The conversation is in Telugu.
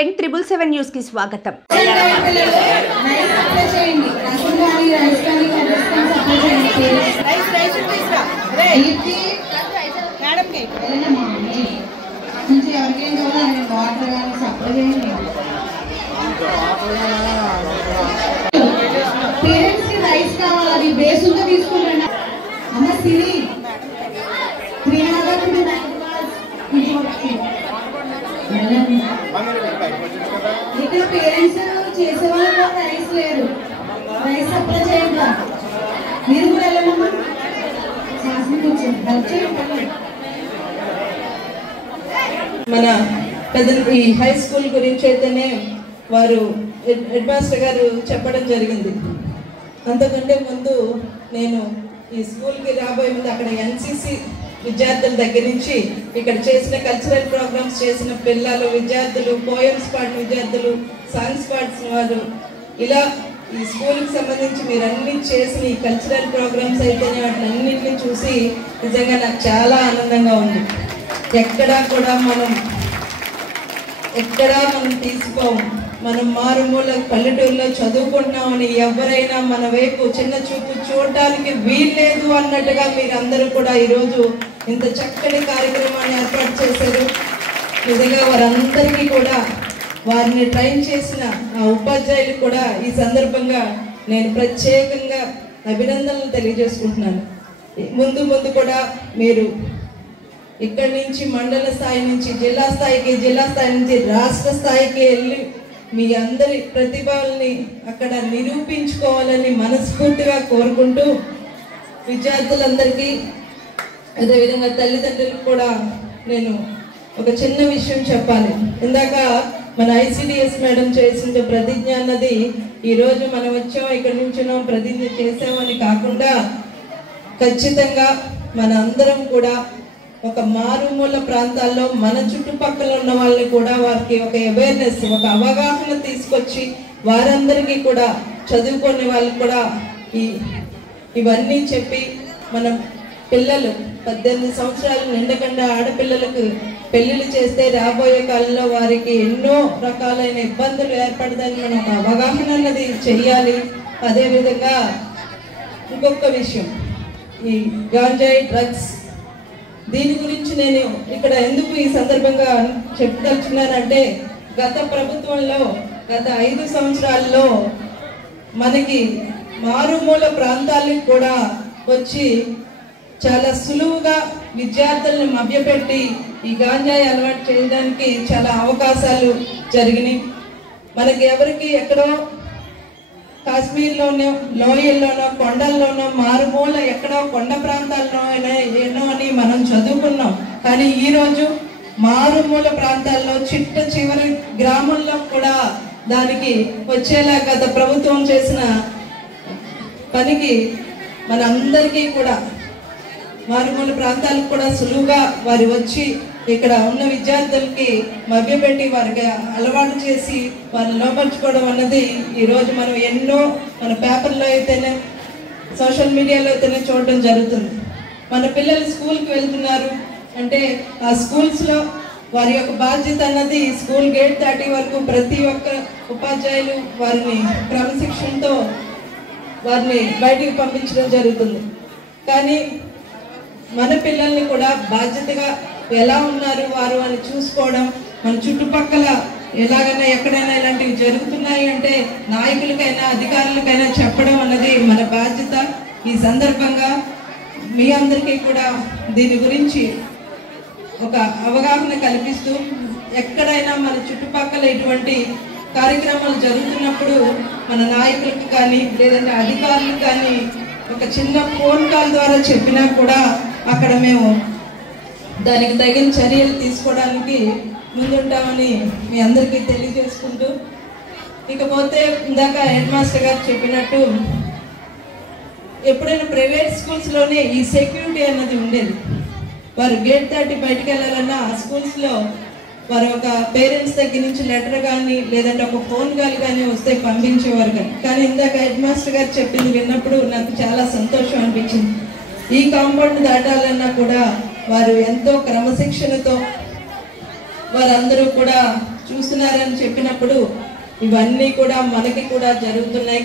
N777 న్యూస్ కి స్వాగతం. ఇక్కడ పేరెంట్స్ చేసేవాళ్ళు రైస్ లేదు, రైస్ సప్లై చేయండి. మీరు కూడా వెళ్ళమమ్మా, మన పెద్ద ఈ హై స్కూల్ గురించి అయితేనే వారు హెడ్ మాస్టర్ గారు చెప్పడం జరిగింది. అంతకంటే ముందు నేను ఈ స్కూల్కి రాబోయే ముందు అక్కడ ఎన్సిసి విద్యార్థుల దగ్గర నుంచి ఇక్కడ చేసిన కల్చరల్ ప్రోగ్రామ్స్ చేసిన పిల్లలు విద్యార్థులు, పోయమ్స్ పాడిన విద్యార్థులు, సాంగ్స్ పాడిన వారు, ఇలా ఈ స్కూల్కి సంబంధించి మీరు అన్ని చేసిన ఈ కల్చరల్ ప్రోగ్రామ్స్ అయితేనే వాటిని అన్నింటినీ చూసి నిజంగా నాకు చాలా ఆనందంగా ఉంది. ఎక్కడా మనం తీసుకోము. మనం మారుమూల పల్లెటూరులో చదువుకుంటున్నామని ఎవరైనా మన వైపు చిన్న చూపు చూడటానికి వీల్లేదు అన్నట్టుగా మీరందరూ కూడా ఈరోజు ఇంత చక్కటి కార్యక్రమాన్ని ఏర్పాటు చేశారు. నిజంగా వారందరికీ కూడా వారిని ట్రైన్ చేసిన ఆ ఉపాధ్యాయులకు కూడా ఈ సందర్భంగా నేను ప్రత్యేకంగా అభినందనలు తెలియజేసుకుంటున్నాను. ముందు కూడా మీరు ఇక్కడి నుంచి మండల స్థాయి నుంచి జిల్లా స్థాయికి, జిల్లా స్థాయి నుంచి రాష్ట్ర స్థాయికి వెళ్ళి మీ అందరి ప్రతిభల్ని అక్కడ నిరూపించుకోవాలని మనస్ఫూర్తిగా కోరుకుంటూ, విద్యార్థులందరికీ అదేవిధంగా తల్లిదండ్రులకు కూడా నేను ఒక చిన్న విషయం చెప్పాలి. ఇందాక మన ఐసిడిఎస్ మేడం చేసిన ప్రతిజ్ఞ అన్నది ఈరోజు మనం వచ్చాం, ఇక్కడ నుంచినో ప్రతిజ్ఞ చేసామని కాకుండా ఖచ్చితంగా మన అందరం కూడా ఒక మారుమూల ప్రాంతాల్లో మన చుట్టుపక్కల ఉన్న వాళ్ళని కూడా వారికి ఒక అవేర్నెస్, ఒక అవగాహన తీసుకొచ్చి వారందరికీ కూడా చదువుకునే వాళ్ళకి కూడా ఇవన్నీ చెప్పి మనం పిల్లలు 18 సంవత్సరాలు నిండకుండా ఆడపిల్లలకు పెళ్లిళ్ళు చేస్తే రాబోయే కాలంలో వారికి ఎన్నో రకాలైన ఇబ్బందులు ఏర్పడదని మనం ఒక అవగాహన అన్నది చెయ్యాలి. అదేవిధంగా ఇంకొక విషయం, ఈ గాంజాయి డ్రగ్స్, దీని గురించి నేను ఇక్కడ ఎందుకు ఈ సందర్భంగా చెప్పదలుచున్నానంటే, గత ప్రభుత్వంలో గత 5 సంవత్సరాల్లో మనకి మారుమూల ప్రాంతాలకు కూడా వచ్చి చాలా సులువుగా విద్యార్థులను మభ్యపెట్టి ఈ గాంజాయి అలవాటు చేయడానికి చాలా అవకాశాలు జరిగినాయి. మనకి ఎవరికి ఎక్కడో కాశ్మీర్లోనో, లోయల్లోనో, కొండల్లోనో, మారుమూల ఎక్కడో కొండ ప్రాంతాల్లో ఎన్నో అని మనం చదువుకున్నాం. కానీ ఈరోజు మారుమూల ప్రాంతాల్లో చిట్ట చివరి గ్రామంలో కూడా దానికి వచ్చేలా గత ప్రభుత్వం చేసిన పనికి మనందరికీ కూడా మారుమూల ప్రాంతాలకు కూడా సులువుగా వారు వచ్చి ఇక్కడ ఉన్న విద్యార్థులకి మభ్యపెట్టి వారికి అలవాటు చేసి వారిని లోపరుచుకోవడం అన్నది ఈరోజు మనం ఎన్నో మన పేపర్లో అయితేనే, సోషల్ మీడియాలో అయితేనే చూడడం జరుగుతుంది. మన పిల్లలు స్కూల్కి వెళ్తున్నారు అంటే ఆ స్కూల్స్లో వారి యొక్క బాధ్యత అన్నది స్కూల్ గేట్ దాటి వరకు ప్రతి ఒక్క ఉపాధ్యాయులు వారిని క్రమశిక్షణతో వారిని బయటికి పంపించడం జరుగుతుంది. కానీ మన పిల్లల్ని కూడా బాధ్యతగా ఎలా ఉన్నారు వారు అని చూసుకోవడం, మన చుట్టుపక్కల ఎలాగైనా ఎక్కడైనా ఇలాంటివి జరుగుతున్నాయి అంటే నాయకులకైనా అధికారులకైనా చెప్పడం అన్నది మన బాధ్యత. ఈ సందర్భంగా మీ అందరికీ కూడా దీని గురించి ఒక అవగాహన కల్పిస్తూ, ఎక్కడైనా మన చుట్టుపక్కల ఇటువంటి కార్యక్రమాలు జరుగుతున్నప్పుడు మన నాయకులకు కానీ లేదంటే అధికారులకు కానీ ఒక చిన్న ఫోన్ కాల్ ద్వారా చెప్పినా కూడా అక్కడ మేము దానికి తగిన చర్యలు తీసుకోవడానికి ముందుంటామని మీ అందరికీ తెలియజేసుకుంటూ, ఇకపోతే ఇందాక హెడ్ మాస్టర్ గారు చెప్పినట్టు ఎప్పుడైనా ప్రైవేట్ స్కూల్స్లోనే ఈ సెక్యూరిటీ అన్నది ఉండేది. వారు గేట్ దాటి బయటకు వెళ్ళాలన్నా ఆ స్కూల్స్లో వారు ఒక పేరెంట్స్ దగ్గర నుంచి లెటర్ కానీ లేదంటే ఒక ఫోన్ కాల్ కానీ వస్తే పంపించేవారు. కానీ ఇందాక హెడ్ మాస్టర్ గారు చెప్పింది విన్నప్పుడు నాకు చాలా సంతోషం అనిపించింది. ఈ కాంపౌండ్ దాటాలన్నా కూడా వారు ఎంతో క్రమశిక్షణతో వారందరూ కూడా చూస్తున్నారని చెప్పినప్పుడు ఇవన్నీ కూడా మనకి కూడా జరుగుతున్నాయి